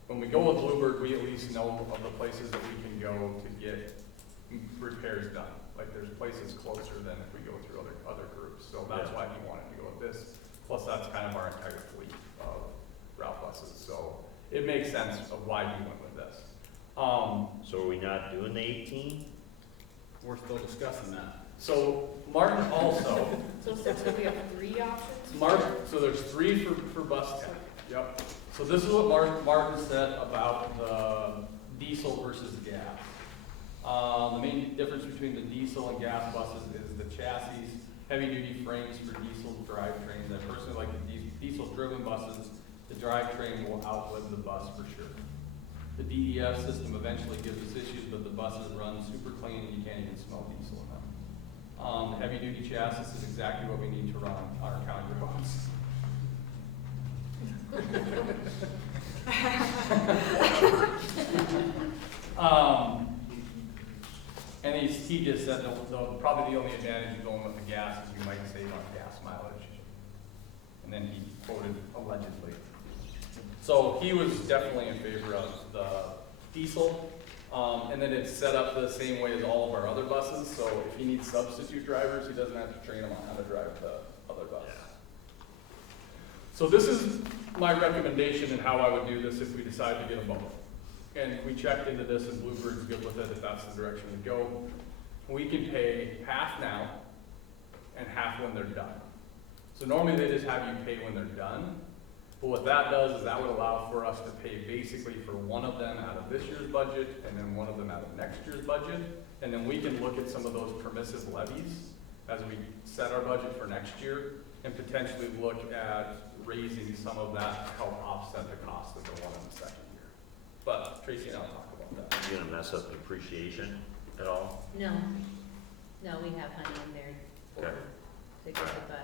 when we go with Bluebird, we at least know of the places that we can go to get repairs done. Like there's places closer than if we go through other groups. So that's why he wanted to go with this. Plus that's kind of our entire fleet of route buses. So it makes sense of why he went with this. So are we not doing the 18? We're still discussing that. So Martin also, So essentially we have 3 options? so there's 3 for bus 10. Yep. So this is what Martin said about the diesel versus gas. The main difference between the diesel and gas buses is the chassis, heavy-duty frames for diesel drivetrains. I personally like the diesel-driven buses. The drivetrain will outlive the bus for sure. The DEF system eventually gives us issues, but the buses run super clean and you can't even smell diesel in them. The heavy-duty chassis is exactly what we need to run our county roads. And he just said probably the only advantage of going with the gas is you might save on gas mileage. And then he quoted allegedly. So he was definitely in favor of the diesel. And then it's set up the same way as all of our other buses. So if he needs substitute drivers, he doesn't have to train them on how to drive the other bus. So this is my recommendation and how I would do this if we decide to get a both. And we checked into this and Bluebird's good with it if that's the direction we go. We can pay half now and half when they're done. So normally they just have you pay when they're done. But what that does is that would allow for us to pay basically for one of them out of this year's budget and then one of them out of next year's budget. And then we can look at some of those permissive levies as we set our budget for next year and potentially look at raising some of that to help offset the cost of the one in the second year. But Tracy and I'll talk about that. You gonna mess up depreciation at all? No, no, we have money in there Okay. to get the bus.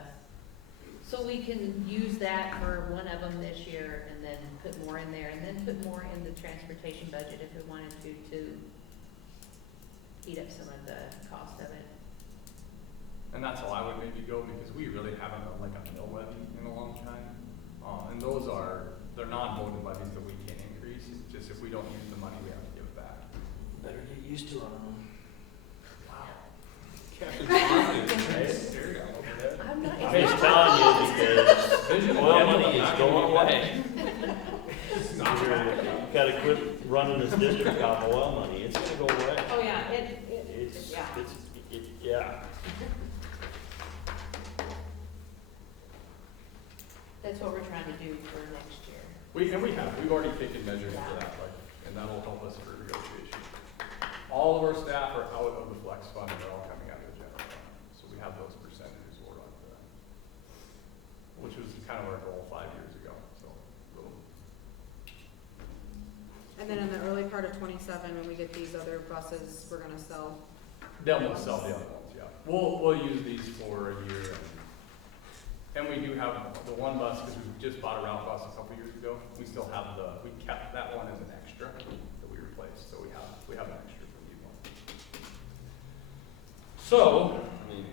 So we can use that for one of them this year and then put more in there and then put more in the transportation budget if we wanted to eat up some of the cost of it. And that's how I would maybe go, because we really haven't done like a mill levy in a long time. And those they're non-voting levies that we can increase, it's just if we don't use the money, we have to give it back. Better get used to it. Captain Thomas, staring at over there. I'm not. I'm just telling you because oil money is going away. You gotta quit running this district off oil money, it's gonna go away. Oh, yeah, Yeah. That's what we're trying to do for next year. We've already taken measures for that, like, and that'll help us for negotiation. All of our staff are out of the flex fund, and they're all coming out of the general fund, so we have those percentages we're on for that. Which was kind of our goal 5 years ago, so. And then in the early part of 27, when we get these other buses, we're gonna sell. They'll sell the other ones, yeah. We'll use these for a year, and we do have the one bus, because we just bought a route bus a couple years ago. We still have we kept that one as an extra that we replaced, so we have an extra if we need one. So, I mean,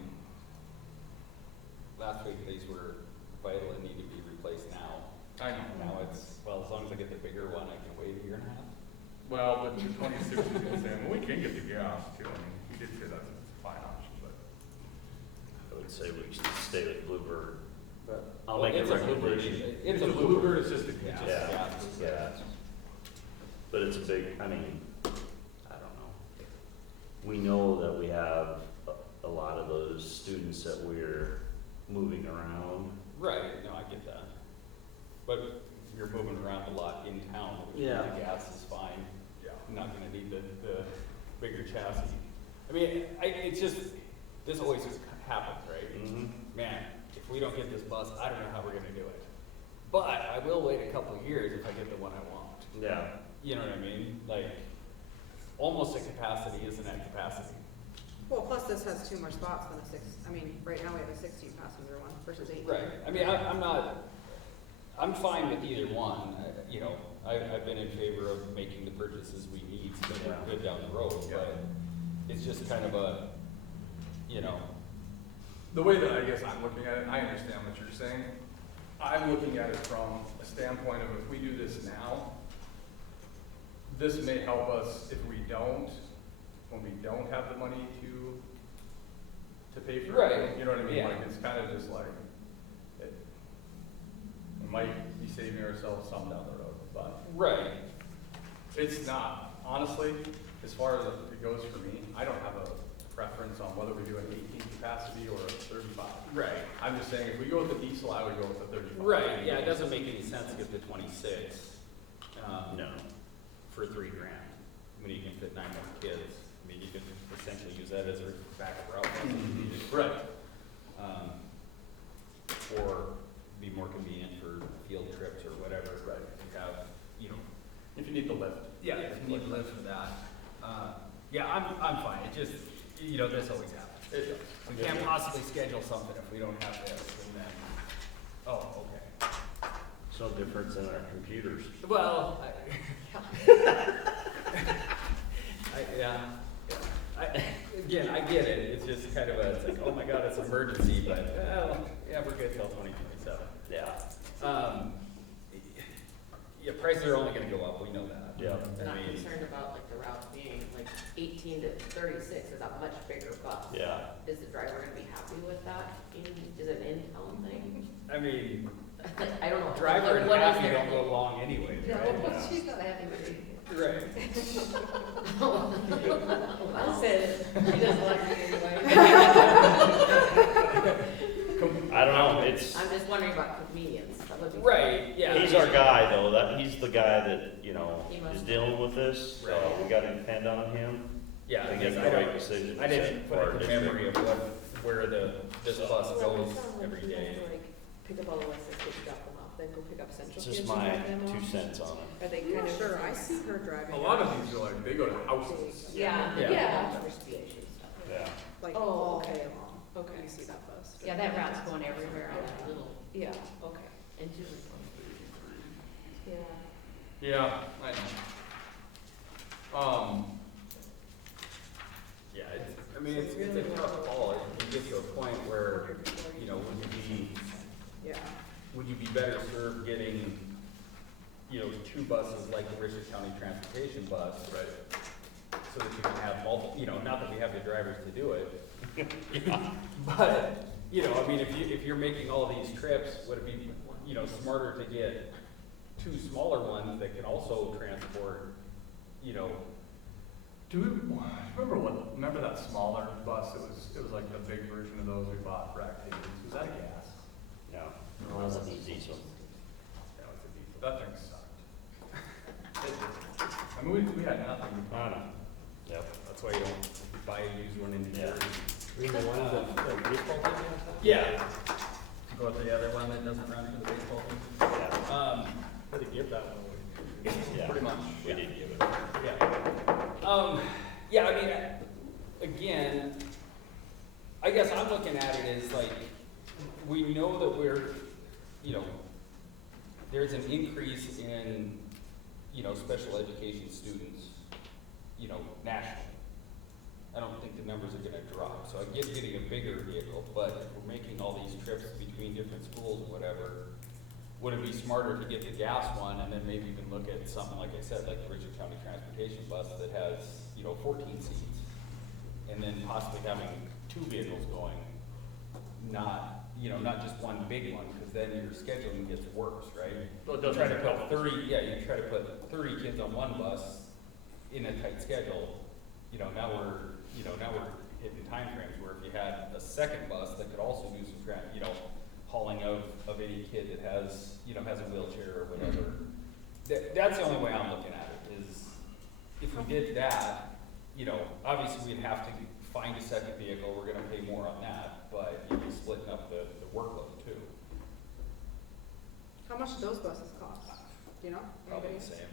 last week these were vital and need to be replaced now. I know. Now it's, well, as long as I get the bigger one, I can wait a year and a half. Well, but the 26 is gonna say, well, we can get the gas too. I mean, he did say that's a fine option, but. I would say we should stay with Bluebird. I'll Well, make a it's Bluebird. recommendation. It's a Bluebird, it's just a gas. Yeah. But it's a big, I mean, I don't know. We know that we have a lot of those students that we're moving around. Right, no, I get that. But you're moving around a lot in town. Yeah. The gas is fine. Yeah. I'm not gonna need the bigger chassis. I mean, it's just, this always just happens, right? Mm-hmm. Man, if we don't get this bus, I don't know how we're gonna do it. But I will wait a couple of years if I get the one I want. Yeah. You know what I mean? Like, almost at capacity isn't at capacity. Well, plus this has 2 more spots than right now we have a 16 passenger one versus 18. Right, I mean, I'm fine with either one. I've been in favor of making the purchases we need so that we're good down the road, but it's just kind of a, The way that I guess I'm looking at it, I understand what you're saying. I'm looking at it from a standpoint of if we do this now, this may help us if we don't, when we don't have the money to pay for it. Right. You know what I mean? Yeah. Like, it's kind of just like, we might be saving ourselves some down the road, but right. it's not, honestly, as far as it goes for me, I don't have a preference on whether we do an 18 capacity or a 35. Right. I'm just saying, if we go with the diesel, I would go with the 35. Right, yeah, it doesn't make any sense to get the 26, No. for $3,000, when you can fit 9 more kids. I mean, you could essentially use that as a backup route. Right. Or be more convenient for field trips or whatever. Right. You have, If you need the lift. yeah, if you need to live for that. Yeah, I'm fine, it just, this always happens. It does. We can't possibly schedule something if we don't have this, and then, oh, okay. It's no difference in our computers. Well, again, I get it, it's just kind of it's like, oh my God, it's an emergency, but, well, yeah, we're good till 2027. Yeah. Yeah, prices are only gonna go up, we know that. Yeah. I'm not I mean, concerned about like the route being like 18 to 36 is a much bigger bus. Yeah. Is the driver gonna be happy with that? Is it an in-town thing? I mean, I don't know. driver and What is happy there? don't go along anyway, No, right? she's not happy with it. Right. I said, she doesn't like me anyway. I don't know, it's, I'm just wondering about convenience. That would be. Right, yeah. he's our guy though, he's the guy that, He must- is dealing with this, so we gotta depend on him. Yeah, to I make guess the I right don't, decisions I didn't for put our it in district. memory of where this bus Well, goes it sounds like every you have day. to, like, pick up all the Wessex kids, drop them off, then go pick up Central It's kids just and my drop them 2 off. cents on it. Are they I'm kind not of? sure, I see her driving. A lot of these are like, they go to houses. Yeah, Yeah. yeah, recreation stuff. Yeah. Like Oh, all okay. day long. Okay. You see that bus. Yeah, that route's going everywhere out to little, Yeah, okay, into the. yeah. Yeah, I know. Yeah, I mean, it's a tough call. You get to a point where, you know, Yeah. would you be better served getting, you know, 2 buses like the Richard County Transportation Bus? Right. So that you can have multiple, you know, not that we have the drivers to do it. But, you know, I mean, if you're making all these trips, would it be, you know, smarter to get 2 smaller ones that can also transport, you know? Remember that smaller bus? It was like the big version of those we bought for activities. Was that a gas? No, it wasn't easy, so. That was a diesel. That thing sucked. I mean, we had nothing. I know. Yep. That's why you don't buy a used one in Yeah. Detroit. Read the one of the baseball team or something? Yeah. Go with the other one that doesn't run for the baseball team. Yeah. Had to give that one away. Yeah. Pretty much, We yeah. did give it. Yeah, I mean, again, I guess I'm looking at it as like, we know that we're, you know, there's an increase in, you know, special education students, you know, nationally. I don't think the numbers are gonna drop, so I get getting a bigger vehicle, but if we're making all these trips between different schools or whatever, would it be smarter to get the gas one and then maybe even look at something, like I said, like the Richard County Transportation Bus that has, you know, 14 seats? And then possibly having 2 vehicles going, not, you know, not just one big one, because then your scheduling gets worse, right? Well, it You try to doesn't put 30, yeah, you try to put 30 kids on one bus in a tight schedule, you know, now we're hitting timeframes where if you had a second bus that could also do some, you know, hauling of any kid that has, you know, has a wheelchair or whatever. That's the only way I'm looking at it, is if we did that, you know, obviously we'd have to find a second vehicle, we're gonna pay more on that, but you'd be splitting up the workload too. How much do those buses cost? Do you know? Probably Anybody? the same.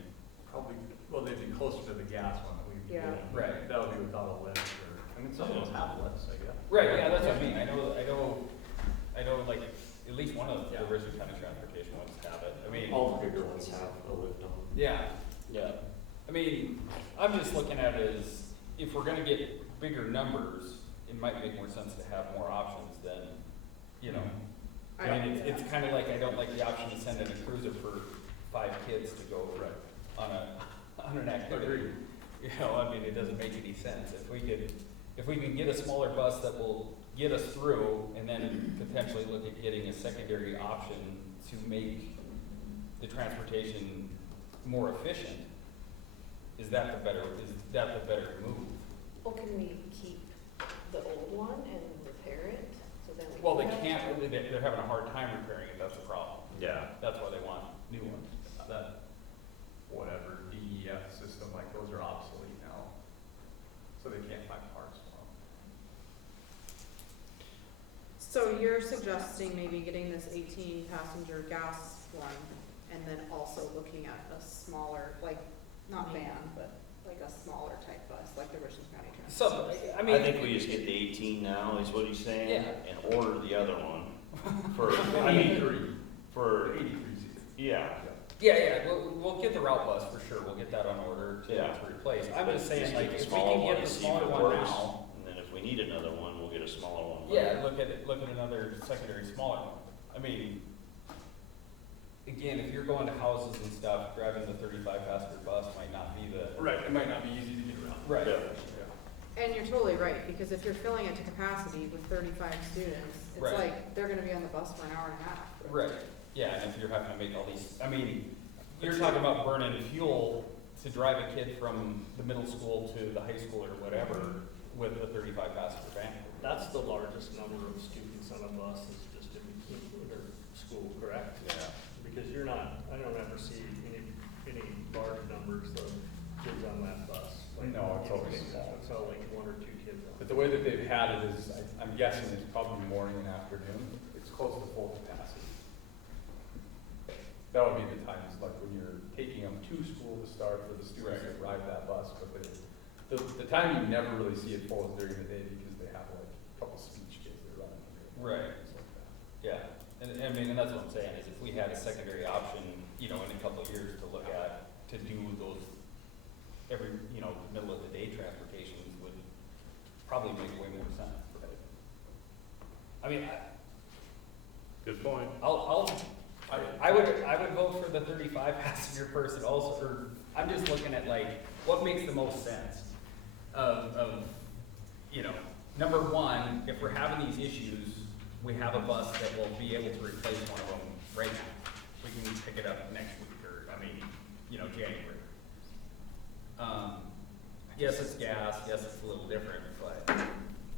Probably, well, they'd be closer to the gas one that we. Yeah. Right. That would be without a lift or, I mean, some of those have lifts, I guess. Right, yeah, that's what I mean, I know, like, at least one of the Yeah. Richard County Transportation ones have it, I mean. All the bigger ones have a lift on them. Yeah, Yeah. I mean, I'm just looking at it as, if we're gonna get bigger numbers, it might make more sense to have more options than, you know. I mean, it's kinda like, I don't like the option of sending a cruiser for 5 kids to go on an activity. You know, I mean, it doesn't make any sense. If we can get a smaller bus that will get us through, and then potentially look at getting a secondary option to make the transportation more efficient, is that the better move? Well, can we keep the old one and repair it, so then we? Well, they can have- can't, they're having a hard time repairing it, that's the problem. Yeah. That's why they want new ones. That, whatever, DEF system, like those are obsolete now. So they can't find parts for them. So you're suggesting maybe getting this 18-passenger gas one, and then also looking at a smaller, like, not van, but like a smaller type bus, like the Richland County Transit. So, I mean. I think we just get the 18 now, is what he's saying. Yeah. And order the other one for, I mean, for, 83 seats. yeah. Yeah, we'll get the route bus for sure, we'll get that on order to Yeah. replace. I'm But just saying, like, the if we smaller can one get the and see if smaller it one works, now, And then if we need another one, we'll get a smaller one. yeah, look at another secondary smaller one. I mean, again, if you're going to houses and stuff, driving the 35-passenger bus might not be the. Right, it might not be easy to get around. Right. Yeah. And you're totally right, because if you're filling it to capacity with 35 students, it's Right. like, they're gonna be on the bus for an hour and a half. Right, yeah, and if you're having to make all these, I mean, you're talking about burning fuel to drive a kid from the middle school to the high school or whatever with a 35-passenger van. That's the largest number of students on a bus is just in their school, correct? Yeah. Because you're not, I don't ever see any large numbers of kids on that bus. Like, No, it's you know, always small. It's always had it is, I'm guessing it's probably morning and afternoon. It's close to full capacity. That would be the times, like when you're taking them to school to start for the students that ride that bus. But the time you never really see it full is during the day because they have like a couple speech kids that run. Right. Things like that. Yeah, and I mean, and that's what I'm saying, is if we had a secondary option, you know, in a couple of years to look at, to do those every, you know, middle of the day transportations would probably make way more sense. I mean, Good point. I would vote for the 35 passenger person also, or, I'm just looking at like, what makes the most sense of, you know, number one, if we're having these issues, we have a bus that will be able to replace one of them right now. We can pick it up next week, or, I mean, you know, January. Yes, it's gas, yes, it's a little different, but.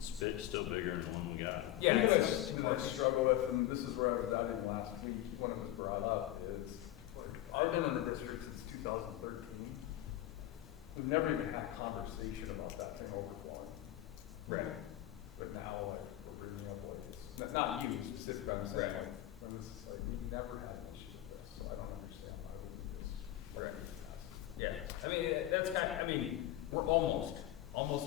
Still bigger than the one we got. Yeah, the thing that I struggle with, and this is where I was at in last week when it was brought up, is like, I've been in the district since 2013. We've never even had a conversation about that thing overflowing. Right. But now, like, we're bringing up like, it's, not you specifically, I'm saying, Right. like, when this is like, we've never had an issue with this, so I don't understand why we need this. Right. Yeah, I mean, that's kind of, I mean, we're almost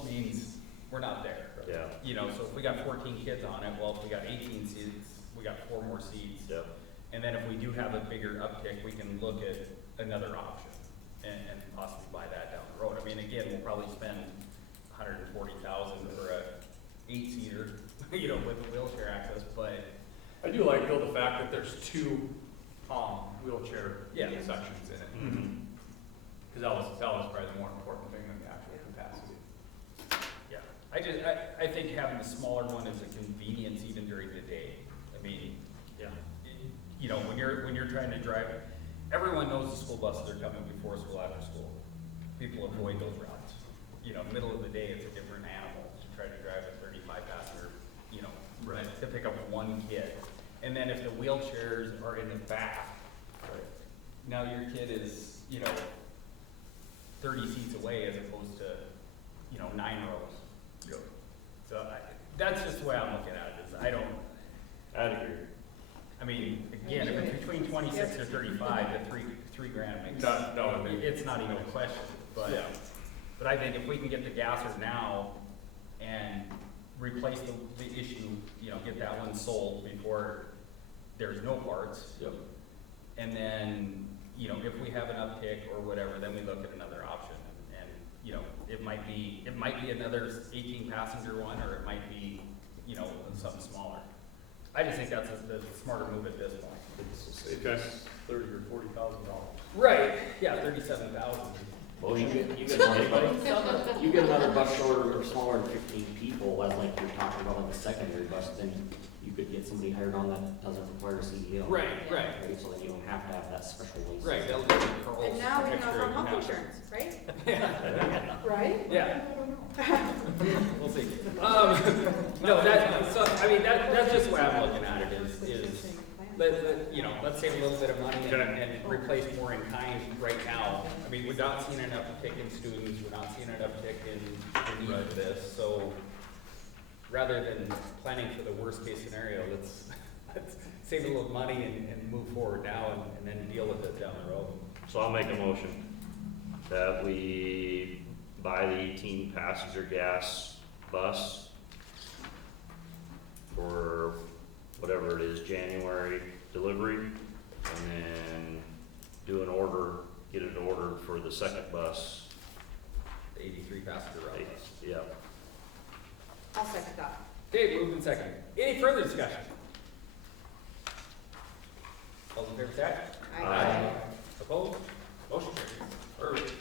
means we're not there. Yeah. You know, so if we got 14 kids on it, well, if we got 18 seats, we got 4 more seats. Yep. And then if we do have a bigger uptick, we can look at another option and possibly buy that down the road. I mean, again, we'll probably spend $140,000 for a 8-seater, you know, with the wheelchair access, but. I do like, though, the fact that there's 2, wheelchair Yeah. sections in it. Mm-hmm. Cause that was probably the more important thing than the actual capacity. Yeah, I think having a smaller one is a convenience even during the day. I mean, Yeah. you know, when you're trying to drive, everyone knows the school buses are coming before school, after school. People avoid those routes. You know, middle of the day, it's a different animal to try to drive a 35 passenger, you know, to pick up one kid. And then if the wheelchairs are in the back, now your kid is, you know, 30 seats away as opposed to, you know, 9 rows. Yep. So that's just the way I'm looking at it, is I'd agree. I mean, again, if it's between 26 or 35, the three grand makes. No, It's not even a question, but. Yeah. But I think if we can get the gasser now and replace the issue, you know, get that one sold before there's no parts. Yep. And then, you know, if we have an uptick or whatever, then we look at another option. And, you know, it might be another 18 passenger one, or it might be, you know, something smaller. I just think that's the smarter move at this point. It costs $30,000 or $40,000. Right, yeah, 37,000. You get another bus shorter or smaller than 15 people, as like you're talking about like the secondary bus, then you could get somebody hired on that doesn't require a CDL. Right. Right, so then you don't have to have that special license. Right, they'll get Carl's And now we know extra from health half. insurance, right? Yeah. Right? Yeah. We'll see. No, that's just the way I'm looking at it, is let's save a little bit of money and replace more in kind right now. I mean, we're not seeing an uptick in students, we're not seeing an uptick in the need for this, so rather than planning for the worst case scenario, let's save a little money and move forward now and then deal with it down the road. So I'll make a motion that we buy the 18 passenger gas bus for whatever it is, January delivery, and then do an order, get it ordered for the second bus. The 83 passenger route bus. Yeah. I'll second that. Okay, moved and second. Any further discussion? All in favor, say aye. Aye. Opposed? Motion carries.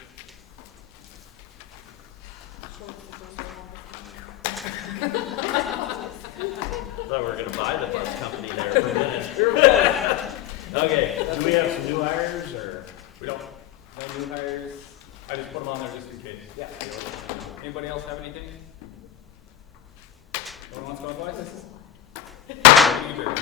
Thought we were gonna buy the bus company there for a minute. Okay, do we have some new hires, or? We don't, No new hires? I just put them on there just in case. Yeah. Anybody else have anything? No one wants to go twice? Thank you very much.